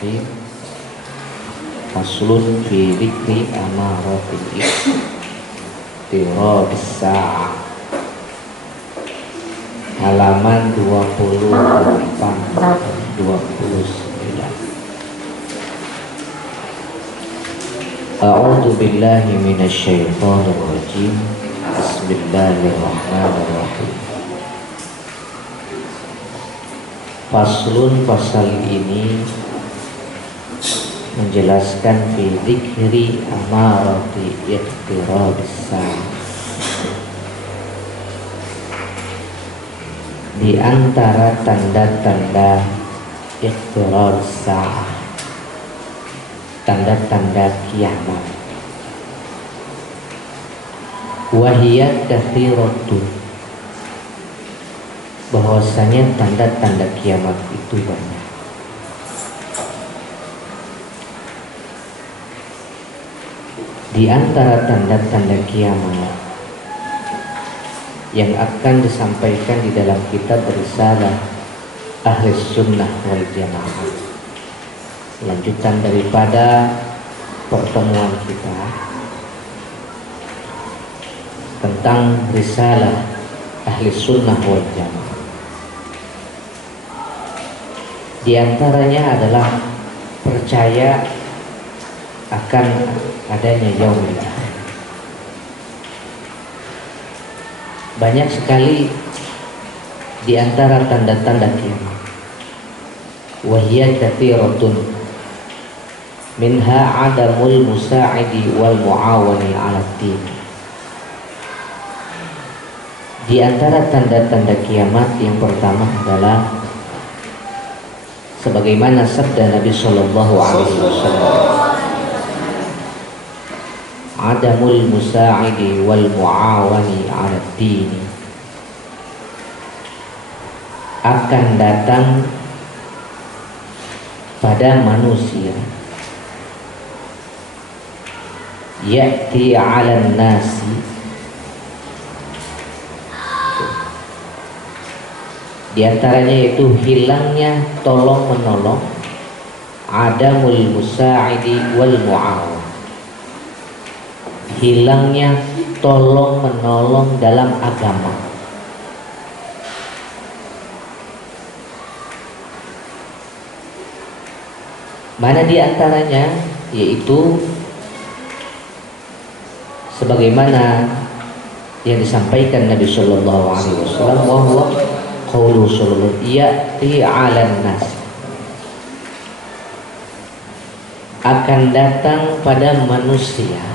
Bismillahirrahmanirrahim. Faslun fi dzikri amaratil iqtirabis sa'ah. Halaman 28 29. A'udzu billahi minasy syaithanir rajim. Bismillahirrahmanirrahim. Faslun, pasal ini menjelaskan fi dzikri amarati iqtirabis sa'ah. Di antara tanda-tanda iqtirabis sa'ah, tanda-tanda kiamat, wahiyat katsiratun, bahwasanya tanda-tanda kiamat itu banyak. Di antara tanda-tanda kiamat yang akan disampaikan di dalam kitab risalah Ahli Sunnah wal Jamaah, lanjutan daripada pertemuan kita tentang risalah Ahli Sunnah wal Jamaah. Di antaranya adalah percaya akan adanya yaumul akhir. Banyak sekali di antara tanda-tanda kiamat. Wahiyat katsiratun minha adamul musa'idi wal mu'awani 'ala din. Di antara tanda-tanda kiamat yang pertama adalah sebagaimana sabda Nabi sallallahu alaihi wasallam, adamul musa'idi wal mu'awani 'ala din, akan datang pada manusia, ya'ti 'alan nasi, di antaranya itu hilangnya tolong menolong, adamul musa'idi wal mu'awan, hilangnya tolong menolong dalam agama. Mana di antaranya? Yaitu sebagaimana yang disampaikan Nabi sallallahu alaihi wasallam, bahwa qaulu sallallahu ya'ti 'alan nas, akan datang pada manusia.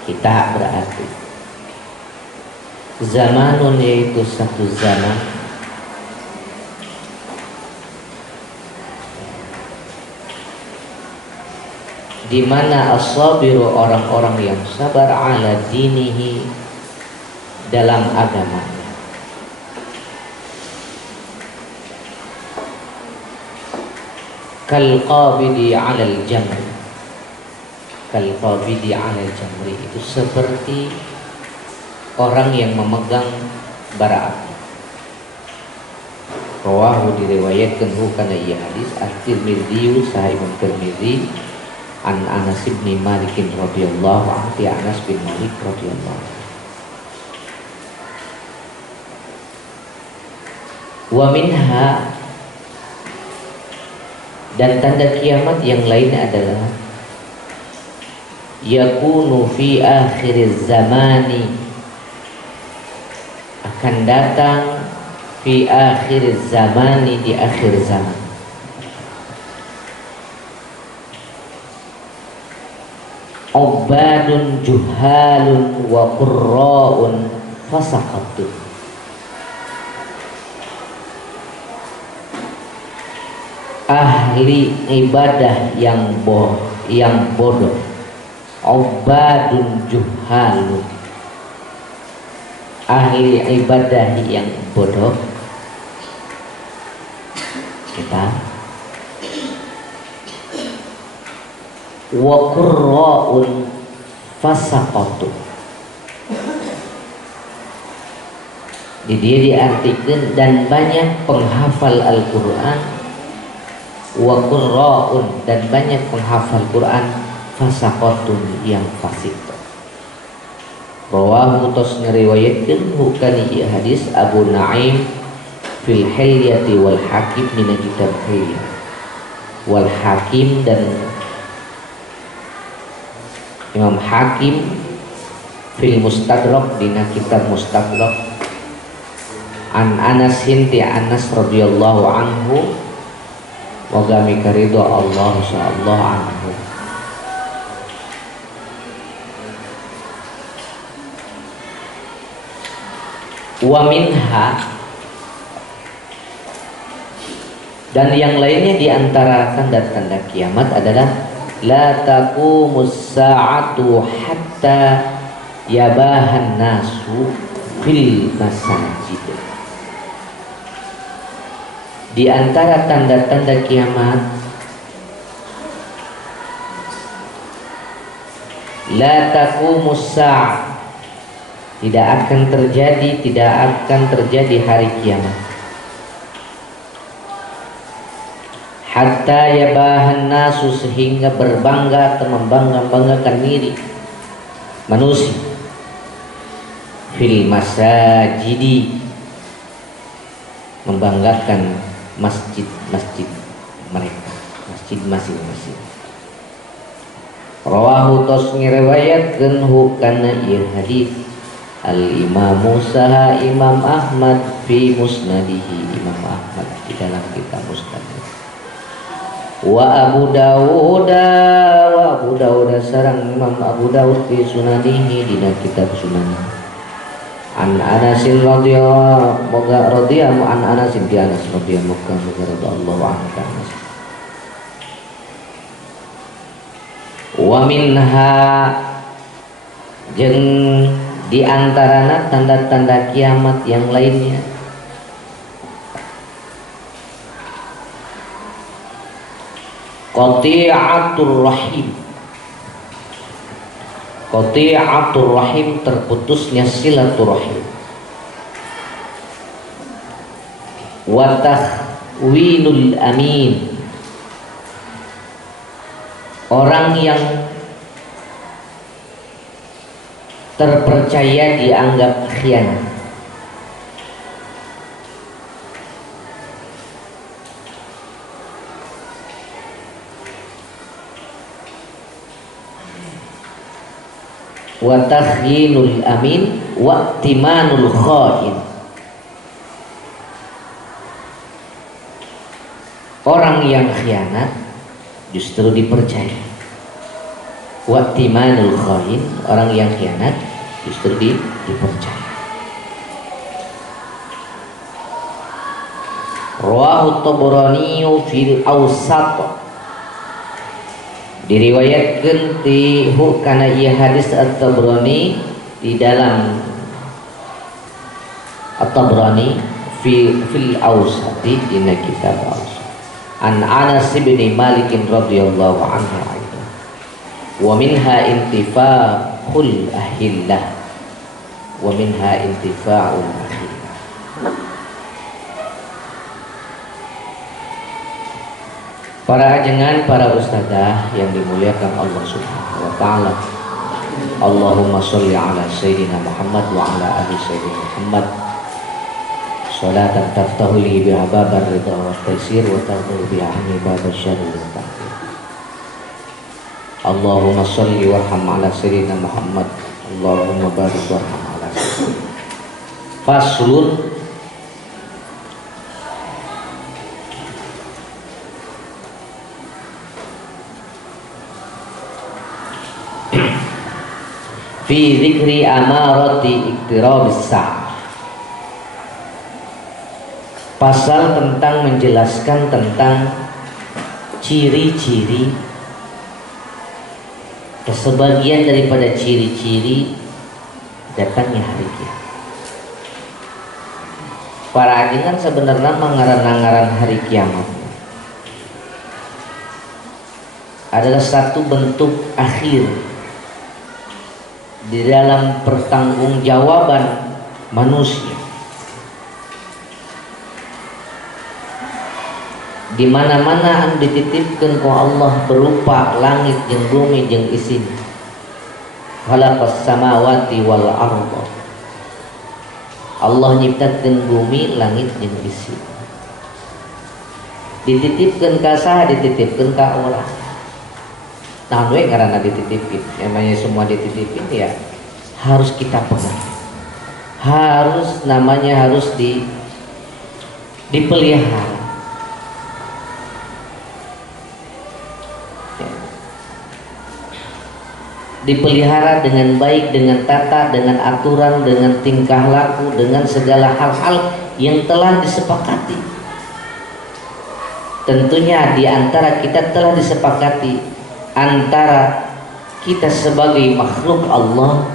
Kita berarti zamanun, yaitu satu zaman, di mana as-sabiru, orang-orang yang sabar, ala dinihi, dalam agamanya, kal qabidi 'alal jamri, kal qabidi 'alal jamri, itu seperti orang yang memegang bara api. Rawahu, diriwayatkan kana ieu hadis at-Tirmidzi, sahih Tirmidzi, an Anas bin Malik radhiyallahu anhu, Anas bin Malik radhiyallahu anhu. Wa minha, dan tanda kiamat yang lain adalah yakunu fi akhiriz zamani, akan datang fi akhiriz zamani, di akhir zaman, ubadun juhalun wa qurra'un fasaqatu, ahli ibadah yang bodoh, ubadun juhalun, ahli ibadah yang bodoh. Kita wa qurra'un fasaqatu, Jadi dia diartikan dan banyak penghafal Al-Quran wa qurra'un, dan banyak penghafal Quran, fasaqatun, yang fasik. Rawahu tos ngeriwayatkeun hukana ieu hadis Abu Naim fil Hilyati wal Hakim min kitab Hilyah, wal Hakim dan Imam Hakim fil Mustadrak dina kitab Mustadrak an Anas ti Anas radhiyallahu anhu wa gami karidho Allah sallallahu anhu. Wa minha, dan yang lainnya di antara tanda-tanda kiamat adalah la taqumus sa'atu hatta yabahan nasu fil masajid. Di antara tanda-tanda kiamat, la taqumus sa'ah, tidak akan terjadi hari kiamat, hatta yabahan nasu, sehingga berbangga atau membanggakan diri manusia, fil masajidi, membanggakan masjid-masjid mereka, masjid masing-masing. Rawahu tos ngiriwayatkeun hukana ieu hadis Al-Imamu saha Imam Ahmad fi musnadihi, Imam Ahmad di dalam kitab musnadnya. Wa Abu Dawud sareng Imam Abu Dawud fi sunanihi dina kitab sunan. An Anas radhiyallahu an Anas bin Anas radhiyallahu anhu. Wa minha, jeung di antarana tanda-tanda kiamat yang lainnya, qati'atur rahim. Qati'atur rahim, terputusnya silaturahim. Wa takhwinul amin, orang yang terpercaya dianggap khianat. Wa takhinul amin wa timanul khain, orang yang khianat justru dipercaya. Wa timanul khain, orang yang khianat justru dipercaya. Rawahu Tabrani fil Awsat, diriwayatkeun ti hukana ieu hadis At-Tabrani di dalam At-Tabrani fil Awsat, dina kitab Awsat. An Anas bin Malik radhiyallahu anhu. Wa minha intifa'ul ahillah, wa minha intifa'ul ahillah. Para ajengan, para ustadzah yang dimuliakan Allah Subhanahu wa taala. Allahumma sholli ala sayyidina Muhammad wa ala ali sayyidina Muhammad. Sholatan taftahu li biha babar ridha wa taysir wa tardu biha anni babasy syarri wa ta'ala. Allahumma sholli warham ala sayyidina Muhammad. Allahumma barik warham ala sayyidina. Faslun, fi dzikri amarati iqtirabis sa'ah. Pasal tentang menjelaskan tentang ciri-ciri, sebagian daripada ciri-ciri datangnya hari kiamat. Para ajengan sebenarnya mengaran-ngaran hari kiamat adalah satu bentuk akhir di dalam pertanggungjawaban manusia di mana-mana anu dititipkeun ku Allah berupa langit jeung bumi jeung isina. Khalaqas samawati wal ardh. Allah nyiptakeun bumi, langit jeung isina. Dititipkeun ka saha? Dititipkeun ka urang. Nah, we ngaranna dititipin. Namanya semua dititipin ya harus kita pegang. Harus dipelihara. Dipelihara dengan baik, dengan tata, dengan aturan, dengan tingkah laku, dengan segala hal-hal yang telah disepakati. Tentunya di antara kita telah disepakati antara kita sebagai makhluk Allah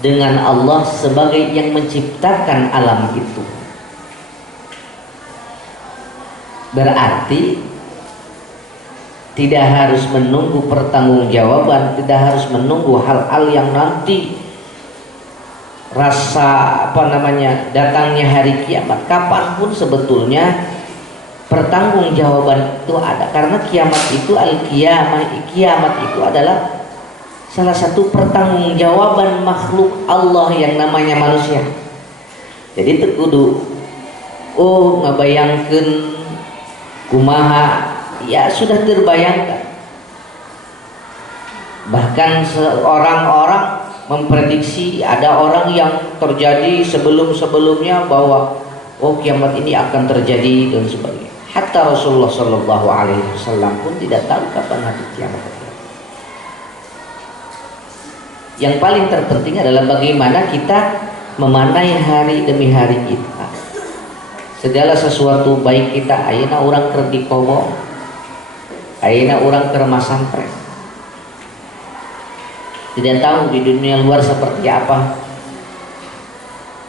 dengan Allah sebagai yang menciptakan alam itu. Berarti tidak harus menunggu pertanggungjawaban, tidak harus menunggu hal-hal yang nanti datangnya hari kiamat. Kapanpun sebetulnya pertanggungjawaban itu ada, karena kiamat itu kiamat itu adalah salah satu pertanggungjawaban makhluk Allah yang namanya manusia. Jadi teu kudu ngabayangkeun kumaha, ya sudah terbayangkan. Bahkan orang-orang memprediksi ada orang yang terjadi sebelum-sebelumnya bahwa kiamat ini akan terjadi dan sebagainya. Hatta Rasulullah Shallallahu Alaihi Wasallam pun tidak tahu kapan hari kiamat. Yang paling terpenting adalah bagaimana kita memanai hari demi hari kita. Segala sesuatu baik kita, ayeuna urang keur di kobo, ayeuna urang keur masantren. Tidak tahu di dunia luar seperti apa.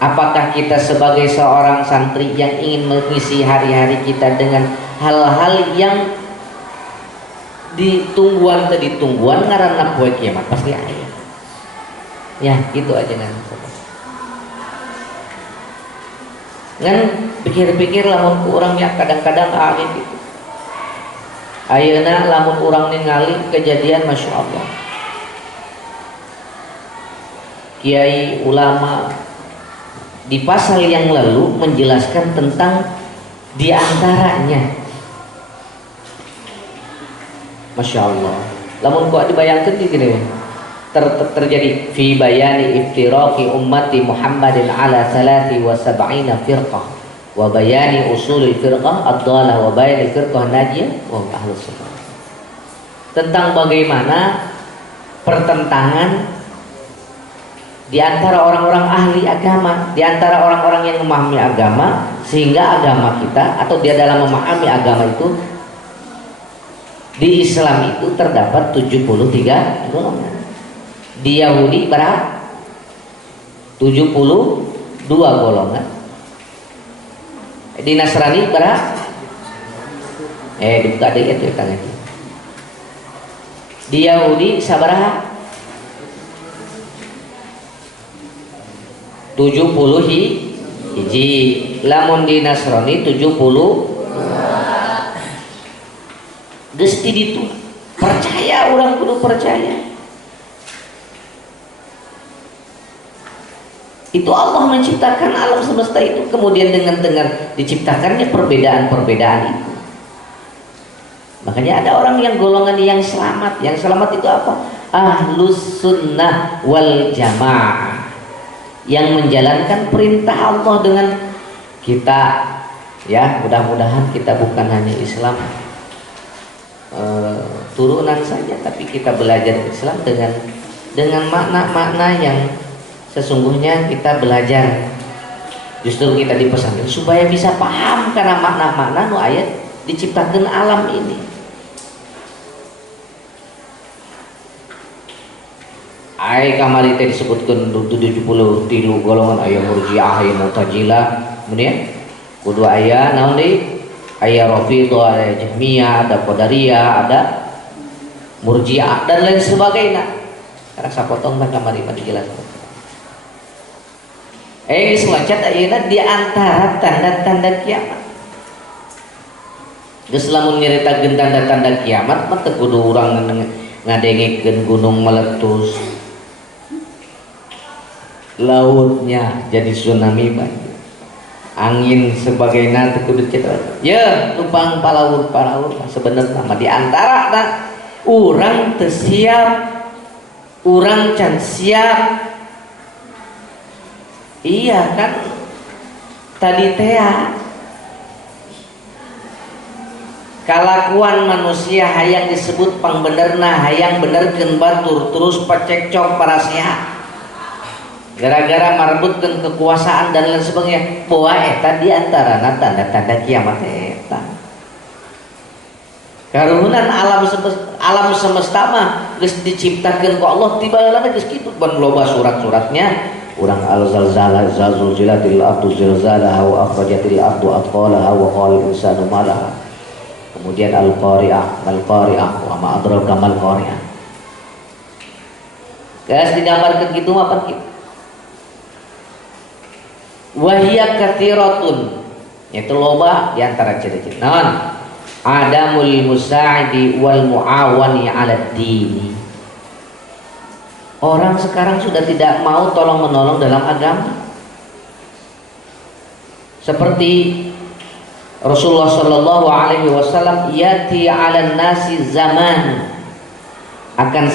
Apakah kita sebagai seorang santri yang ingin mengisi hari-hari kita dengan hal-hal yang ditungguan ngaranna poe kiamat pasti aya. Ya, gitu aja ngan pikir-pikir lamun ku urang ya kadang-kadang gitu. Ayeuna lamun urang ningali kejadian Masya Allah, kiai ulama di pasal yang lalu menjelaskan tentang diantaranya. Masya Allah, lamun kok dibayangkan gini terjadi fi bayani iftiraqi ummati Muhammadin ala 73 firqah wa bayani usulil firqah ad-dhalah wa bayani firqah najiyah wa ahlus sunnah. Tentang bagaimana pertentangan di antara orang-orang ahli agama, di antara orang-orang yang memahami agama, sehingga agama kita atau dia dalam memahami agama itu di Islam itu terdapat 73 golongan. Di Yahudi berapa? 72 golongan. Di Nasrani berapa? Dibuka deh itu tangan. Di Yahudi sabaraha? 70 hiji. Lamun di Nasrani 70. Geus ti ditu. Percaya, orang kudu percaya. Itu Allah menciptakan alam semesta itu, kemudian dengan diciptakannya perbedaan-perbedaan itu. Makanya ada orang yang golongan yang selamat. Yang selamat itu apa? Ahlus sunnah wal jamaah, yang menjalankan perintah Allah dengan kita. Ya, mudah-mudahan kita bukan hanya Islam turunan saja, tapi kita belajar Islam dengan makna-makna yang sesungguhnya kita belajar. Justru kita dipesankan supaya bisa paham karena makna-makna nu ayat diciptakan alam ini. Kamari teh disebutkan 73 golongan aya Murji'ah, aya Mu'tazilah, kemudian kudu aya naon deui? Aya Rafidhah, aya Jahmiyah, ada Qadariyah, ada Murji'ah dan lain sebagainya. Karena sapotong mah kamari mah dijelaskan. Selanjutnya ayeuna di antara tanda-tanda kiamat. Geus lamun nyaritakeun tanda-tanda kiamat mah teu kudu urang ngadengikeun gunung meletus, lautnya jadi tsunami banjir, angin sebagainya teu kudu cedera. Ya tupang palaur-palaur sebenarnya mah diantara urang teu siap, urang can siap. Iya kan tadi teh kalakuan manusia hayang disebut pangbenerna, hayang benerkeun batur terus pacekcok para sehat gara-gara marbutkeun kekuasaan dan lain sebagainya. Bahwa eta diantarana tanda-tanda kiamat eta. Karuhunan alam semesta mah geus diciptakeun ku Allah tiba-tiba geus kitu ban loba surat-suratnya. Urang al-zalzalah zalzilatil ardu zilzalaha wa akhrajatil ardu athqalaha wa qala al-insanu ma laha. Kemudian al-qari'ah wa ma adraka mal qari'ah. Geus digambarkeun kitu mah pan kitu. Wa hiya katsiratun, itu loba di antara ciri-ciri. Naon? Adamul musa'idi wal mu'awani 'ala dini. Orang sekarang sudah tidak mau tolong-menolong dalam agama. Seperti Rasulullah Shallallahu Alaihi Wasallam, yati 'alan nasi zaman, akan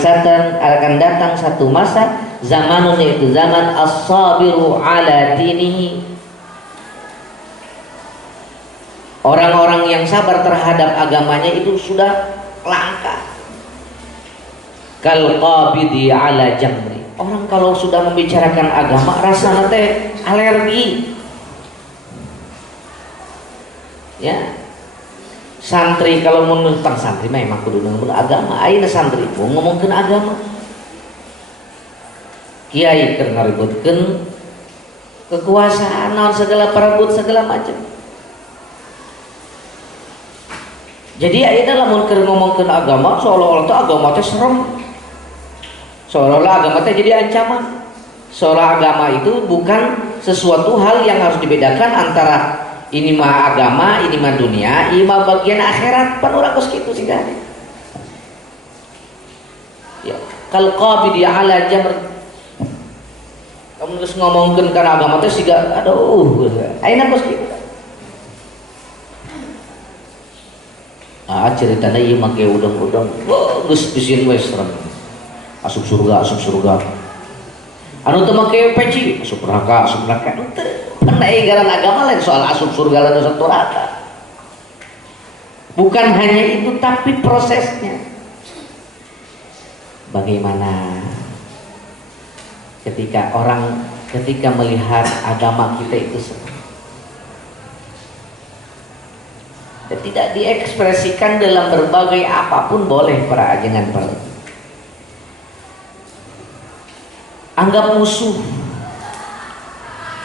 datang satu masa, zamanun yaitu zaman as-sabiru 'ala dinihi. Orang-orang yang sabar terhadap agamanya itu sudah langka. Kal qabidi 'ala jamri. Orang kalau sudah membicarakan agama rasanya teh alergi. Ya. Santri kalau mau tentang santri mah emang kudu ngomong agama. Ayeuna santri mau ngomongkeun agama. Kiai keur ngaributkeun kekuasaan naon segala perebut segala macam. Jadi ayeuna lamun keur ngomongkeun agama seolah-olah teh agama teh serem. Seolah-olah agama teh jadi ancaman. Seolah agama itu bukan sesuatu hal yang harus dibedakan antara ini mah agama, ini mah dunia, ini mah bagian akhirat. Pan urang geus kitu sih kan. Ya, kal qabidi 'ala jamr. Kamu geus ngomongkeun kana agama teh siga aduh, ayeuna geus kitu. Ceritana ieu make udang-udang. Geus pisin we serem. Asup surga anu teu make peci asup neraka teu ngaran agama lain soal asup surga lain asup neraka. Bukan hanya itu tapi prosesnya bagaimana ketika melihat agama kita itu dan tidak diekspresikan dalam berbagai apapun boleh para ajengan para anggap musuh,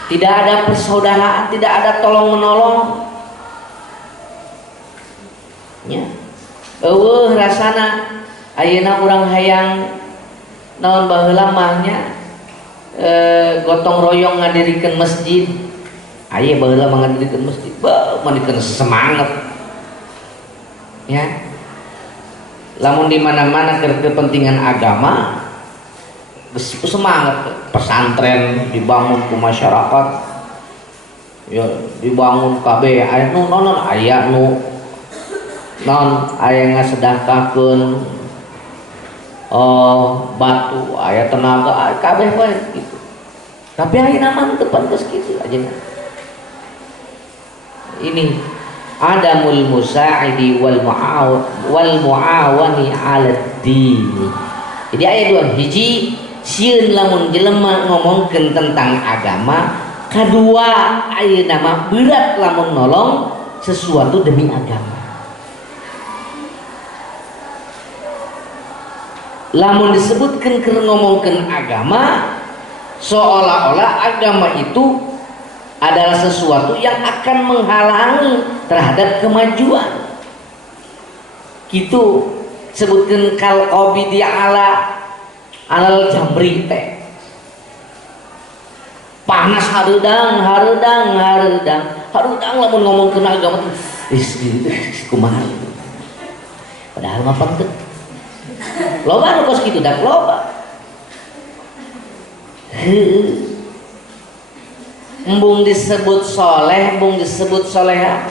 tidak ada persaudaraan, tidak ada tolong menolong. Ya, rasana ayeuna urang hayang naon baheula mahnya gotong royong ngadirikeun masjid. Aya baheula mah ngadirikeun masjid, manikeun semangat. Ya, lamun di mana-mana kepentingan agama semangat, pesantren dibangun ke masyarakat, ya dibangun KB aya nu non aya nu non aya ngasedekahkeun batu aya tenaga kabeh bae gitu. Tapi ayeuna mah tepan geus kitu aja. Ini adamul musa'idi wal muawani 'ala dini. Jadi ayat 2 hiji sieun lamun jelema ngomongkeun tentang agama, kadua ayeuna mah berat lamun nolong sesuatu demi agama. Lamun disebutkeun keur ngomongkeun agama, seolah-olah agama itu adalah sesuatu yang akan menghalangi terhadap kemajuan. Gitu sebutkeun kal qabidi 'alal jamri teh. panas harudang lamun ngomong kena agama kumaha padahal mah penting loba nu kos kitu dak loba embung disebut soleh embung disebut soleha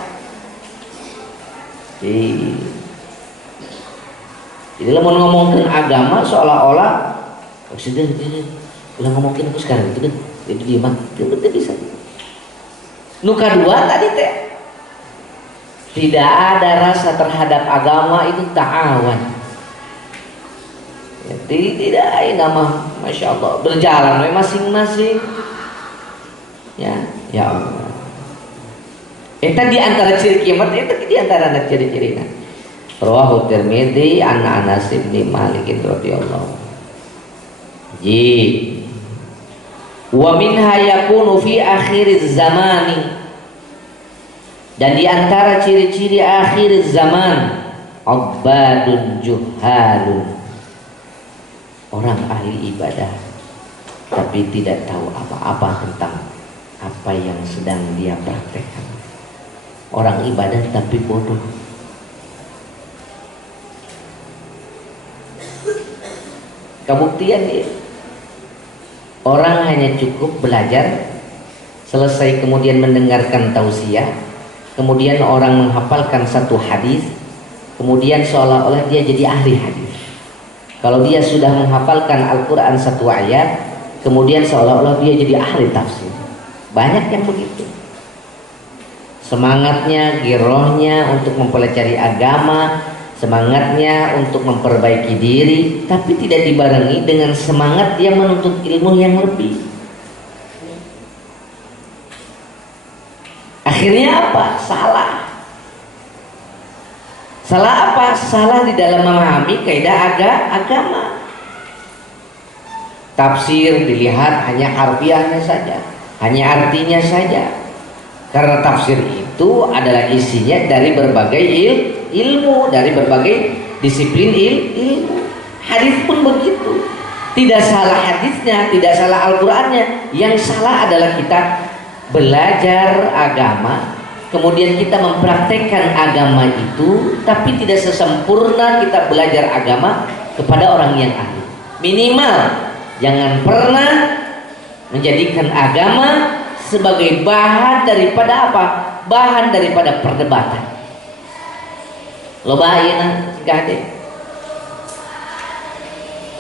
jadi lamun ngomongkeun agama seolah-olah sudah ulah ngomongkeun ku sekarang itu kan jadi dia mah itu bisa. Nu kadua tadi teh tidak ada rasa terhadap agama itu ta'awan. Jadi tidak nama masya Allah berjalan masing-masing. Ya Allah. Itu di antara ciri kiamat itu di antara ciri-cirinya. Rawahu Tirmidzi an Anas bin Malik radhiyallahu. Wa minha yakunu fi akhiriz zamani, dan di antara ciri-ciri akhir zaman ubadun juhalun, orang ahli ibadah tapi tidak tahu apa-apa tentang apa yang sedang dia praktekkan. Orang ibadah tapi bodoh. Kabuktian dia. Orang hanya cukup belajar, selesai kemudian mendengarkan tausiah, kemudian orang menghafalkan satu hadis, kemudian seolah-olah dia jadi ahli hadis. Kalau dia sudah menghafalkan Al-Quran satu ayat, kemudian seolah-olah dia jadi ahli tafsir. Banyak yang begitu. Semangatnya, girohnya untuk mempelajari agama, semangatnya untuk memperbaiki diri, tapi tidak dibarengi dengan semangat dia menuntut ilmu yang lebih. Akhirnya apa? Salah. Salah apa? Salah di dalam memahami kaidah agama. Tafsir dilihat hanya harfiahnya saja, hanya artinya saja. Karena tafsir itu adalah isinya dari berbagai ilmu, dari berbagai disiplin ilmu. Hadis pun begitu. Tidak salah hadisnya, tidak salah Al-Qur'annya. Yang salah adalah kita belajar agama, kemudian kita mempraktekkan agama itu, tapi tidak sesempurna kita belajar agama kepada orang yang ahli. Minimal jangan pernah menjadikan agama sebagai bahan daripada apa? Bahan daripada perdebatan. Loba ayeuna cegah teh.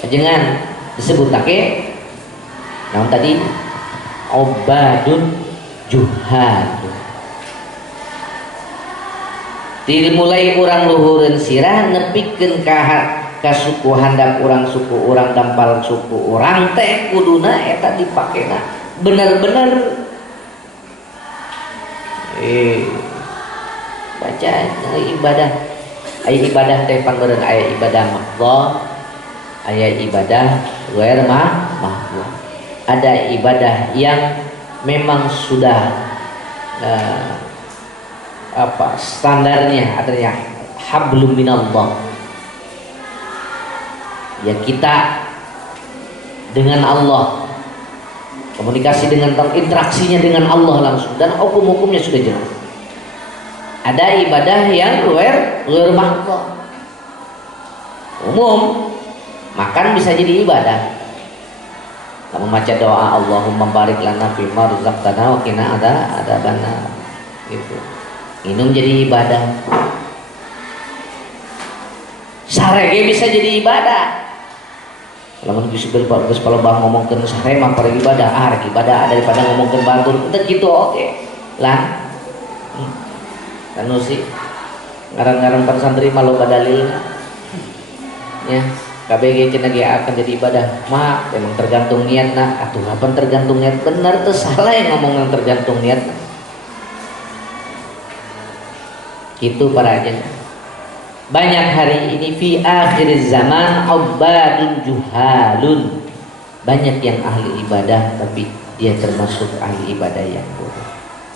Jangan disebut take naon tadi? Obadun juhad. Dimulai urang luhureun sirah nepikeun ka suku handap urang suku urang dampal suku urang teh kuduna eta dipakena bener-bener baca ibadah. Aya ibadah teh pangeureun aya ibadah mahdhah, aya ibadah ghair mahdhah. Ada ibadah yang memang sudah standarnya adanya hablum minallah. Ya kita dengan Allah, komunikasi dengan interaksinya dengan Allah langsung, dan hukum-hukumnya sudah jelas. Ada ibadah yang luar mahdhah. Umum makan bisa jadi ibadah. Kamu baca doa Allahumma barik lana fima razaqtana wa qina adzabannar gitu. Minum jadi ibadah. Sarege bisa jadi ibadah. Lamun geus bagus kalau bang ngomongkeun sare mah parek ibadah, rek ibadah daripada ngomongkeun batur teh kitu oge. Lah. Anu sih ngarang-ngarang para santri mah loba dalilna. Ya, KBG cenah ge akan jadi ibadah. Mah emang tergantung niatna. Atuh kapan tergantung niat bener teu salah yang ngomong yang tergantung niat. Itu para ajen. Banyak hari ini fi akhir zaman ubadun juhalun. Banyak yang ahli ibadah tapi dia termasuk ahli ibadah yang